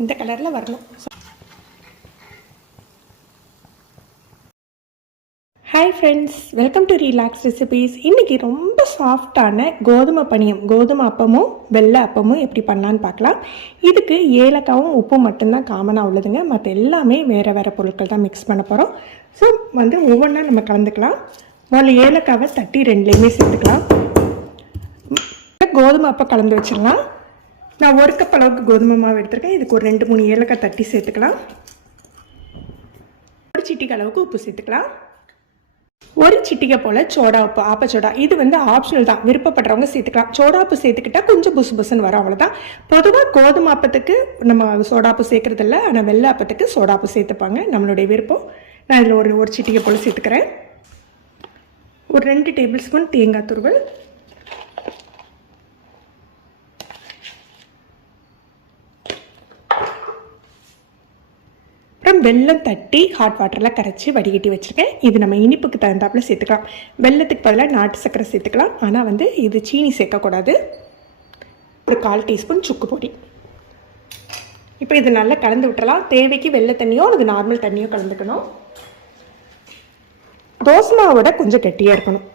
இந்த கலரில் வரணும். Hi friends, welcome to relax recipes. இன்றைக்கி ரொம்ப சாஃப்டான கோதுமை பணியம், கோதுமை அப்பமும் வெள்ளை அப்பமும் எப்படி பண்ணலான்னு பார்க்கலாம். இதுக்கு ஏலக்காவும் உப்பும் மட்டும்தான் காமனாக உள்ளதுங்க. மற்ற எல்லாமே வேறு வேறு பொருட்கள் தான் மிக்ஸ் பண்ண போகிறோம். ஸோ ஒவ்வொன்றா நம்ம கலந்துக்கலாம். முதல்ல ஏலக்காவை தட்டி ரெண்டுலேயுமே சேர்த்துக்கலாம். கோதுமை அப்பம் கலந்து வச்சிடலாம். நான் 1 கப் அளவுக்கு கோதுமை மாவு எடுத்துருக்கேன். இதுக்கு ஒரு 2-3 ஏலக்காய் தட்டி சேர்த்துக்கலாம். ஒரு சிட்டிகை அளவுக்கு உப்பு சேர்த்துக்கலாம். ஒரு சிட்டிகை போல் சோடா உப்பு, ஆப்பச்சோடா. இது ஆப்ஷனல் தான், விருப்பப்படுறவங்க சேர்த்துக்கலாம். சோடா உப்பு சேர்த்துக்கிட்டால் கொஞ்சம் புசு புசுன்னு வரும், அவ்வளோதான். பொதுவாக கோதுமை அப்பத்துக்கு நம்ம சோடாப்பு சேர்க்குறதில்ல, ஆனால் வெள்ளை அப்பத்துக்கு சோடாப்பு சேர்த்துப்பாங்க, நம்மளுடைய விருப்பம். நான் இதில் ஒரு சிட்டிகை போல் சேர்த்துக்கிறேன். ஒரு 2 டேபிள் ஸ்பூன் தேங்காய் துருவல், அப்புறம் வெல்லம் தட்டி ஹாட் வாட்டரில் கரைச்சி வடிகட்டி வச்சுருக்கேன். இது நம்ம இனிப்புக்கு தகுந்தாப்பில் சேர்த்துக்கலாம். வெல்லத்துக்கு பதிலாக நாட்டு சர்க்கரை சேர்த்துக்கலாம், ஆனால் இது சீனி சேர்க்கக்கூடாது. ஒரு 1/4 டீஸ்பூன் சுக்கு பொடி. இப்போ இது நல்லா கலந்து விட்டுறலாம். தேவைக்கு வெள்ளை தண்ணியோ அல்லது நார்மல் தண்ணியோ கலந்துக்கணும். தோசை மாவோட கொஞ்சம் கெட்டியாக இருக்கணும்.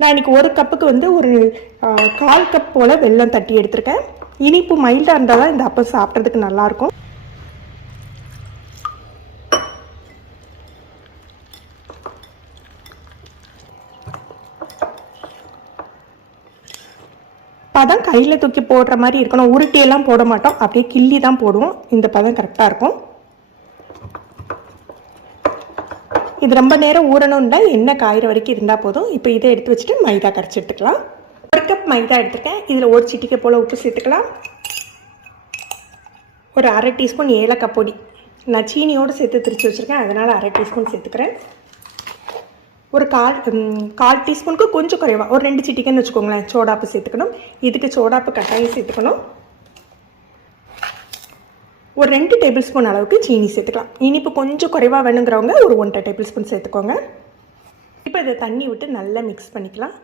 நான் இன்றைக்கி 1 கப்புக்கு ஒரு 1/4 கப் போல் வெல்லம் தட்டி எடுத்திருக்கேன். இனிப்பு மைல்டாக இருந்தால் தான் இந்த அப்பம் சாப்பிட்றதுக்கு நல்லாயிருக்கும். பதம் கையில் தூக்கி போடுற மாதிரி இருக்கணும். உருட்டியெல்லாம் போட மாட்டோம், அப்படியே கிள்ளி தான் போடுவோம். இந்த பதம் கரெக்டாக இருக்கும். இது ரொம்ப நேரம் ஊறணும்னா எண்ணெய் காயிற வரைக்கும் இருந்தால் போதும். இப்போ இதை எடுத்து வச்சுட்டு மைதா கரைச்சி எடுத்துக்கலாம். 1 கப் மைதா எடுத்துருக்கேன். இதில் ஒரு சிட்டிகை போல் உப்பு சேர்த்துக்கலாம். ஒரு 1/2 டீஸ்பூன் ஏலக்காய் பொடி. நான் சீனியோடு சேர்த்து திரிச்சு வச்சுருக்கேன், அதனால் 1/2 டீஸ்பூன் சேர்த்துக்கிறேன். ஒரு 1/4 டீஸ்பூனுக்கு கொஞ்சம் குறைவாக ஒரு 2 சிட்டிகைன்னு வச்சுக்கோங்களேன் சோடாப்பு சேர்த்துக்கணும். இதுக்கு சோடாப்பு கட்டாயம் சேர்த்துக்கணும். ஒரு 2 டேபிள் ஸ்பூன் அளவுக்கு சீனி சேர்த்துக்கலாம். இனிப்பு கொஞ்சம் குறைவாக வேணுங்கிறவங்க ஒரு 1/2 டேபிள் ஸ்பூன் சேர்த்துக்கோங்க. இப்போ இதை தண்ணி விட்டு நல்லா மிக்ஸ் பண்ணிக்கலாம்.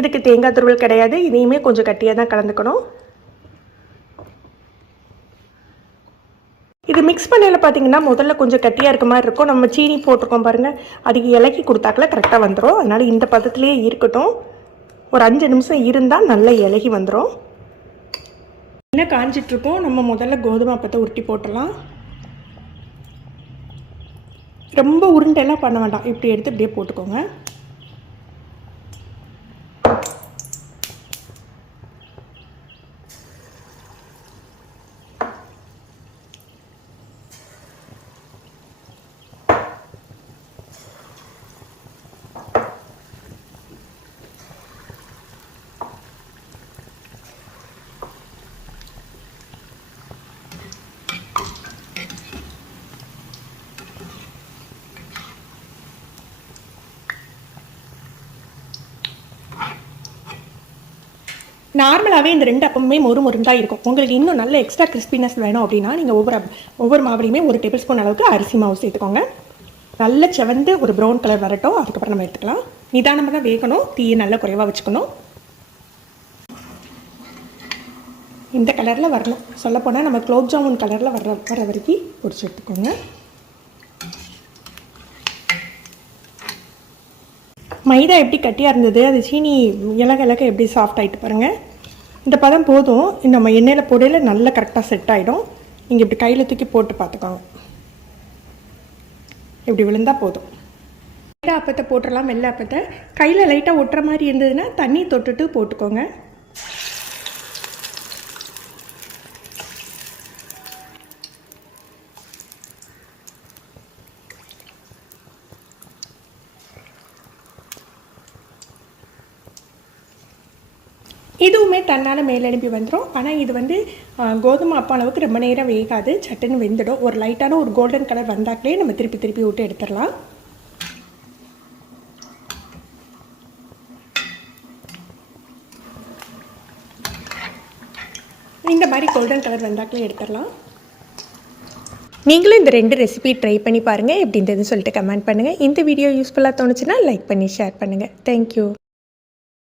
இதுக்கு தேங்காய் துருவல் கிடையாது, இதையுமே கொஞ்சம் கட்டியாக தான் கலந்துக்கணும். இது மிக்ஸ் பண்ணையில் பார்த்தீங்கன்னா முதல்ல கொஞ்சம் கட்டியாக இருக்க மாதிரி இருக்கும். நம்ம சீனி போட்டிருக்கோம் பாருங்கள், அதுக்கு இலக்கி கொடுத்தாக்கில் கரெக்டாக வந்துடும். அதனால் இந்த பதத்துலேயே இருக்கட்டும். ஒரு 5 நிமிஷம் இருந்தால் நல்லா இலகி வந்துடும். என்ன காஞ்சிட்ருக்கோம், நம்ம முதல்ல கோதுமை அப்பத்தை உருட்டி போட்டுடலாம். ரொம்ப உருண்டையெல்லாம் பண்ண வேண்டாம், இப்படி எடுத்து இப்படியே போட்டுக்கோங்க. நார்மலாகவே இந்த 2 அப்பமுமே மொறுமொறுன்னு தான் இருக்கும். உங்களுக்கு இன்னும் நல்ல எக்ஸ்ட்ரா கிறிஸ்பினஸ் வேணும் அப்படின்னா நீங்கள் ஒவ்வொரு மாவுலையுமே 1 டேபிள் ஸ்பூன் அளவுக்கு அரிசி மாவு சேர்த்துக்கோங்க. நல்ல செவந்து ஒரு ப்ரௌன் கலர் வரட்டும், அதுக்கப்புறம் நம்ம எடுத்துக்கலாம். நிதானமாக தான் வேகணும், தீயை நல்லா குறைவாக வச்சுக்கணும். இந்த கலரில் வரணும். சொல்லப்போனால் நம்ம குலோப் ஜாமுன் கலரில் வர வரைக்கும் பொரிச்சு எடுத்துக்கோங்க. மைதா எப்படி கட்டியாக இருந்தது, அது சீனி இலக எப்படி சாஃப்ட் ஆகிட்டு பாருங்கள். இந்த பதம் போதும். நம்ம எண்ணெயில் போடையில் நல்லா கரெக்டாக செட் ஆகிடும். நீங்கள் இப்படி கையில் தூக்கி போட்டு பார்த்துக்கோங்க, இப்படி விழுந்தால் போதும். மைதா அப்பத்தை போட்டுடலாம். வெள்ளை அப்பத்தை கையில் லைட்டாக ஒட்டுற மாதிரி இருந்ததுன்னா தண்ணி தொட்டுட்டு போட்டுக்கோங்க. இதுவுமே தன்னால் மேல் எழுப்பி வந்துடும். ஆனால் இது கோதுமை அப்பம் அளவுக்கு ரொம்ப நேரம் வேகாது, சட்டுன்னு வெந்துடும். ஒரு லைட்டான ஒரு கோல்டன் கலர் வந்தாக்களே நம்ம திருப்பி விட்டு எடுத்துடலாம். இந்த மாதிரி கோல்டன் கலர் வந்தாக்களே எடுத்துடலாம். நீங்களும் இந்த 2 ரெசிபி ட்ரை பண்ணி பாருங்கள். எப்படி இருந்ததுன்னு சொல்லிட்டு கமெண்ட் பண்ணுங்கள். இந்த வீடியோ யூஸ்ஃபுல்லாக தோணுச்சுன்னா லைக் பண்ணி ஷேர் பண்ணுங்கள். தேங்க்யூ.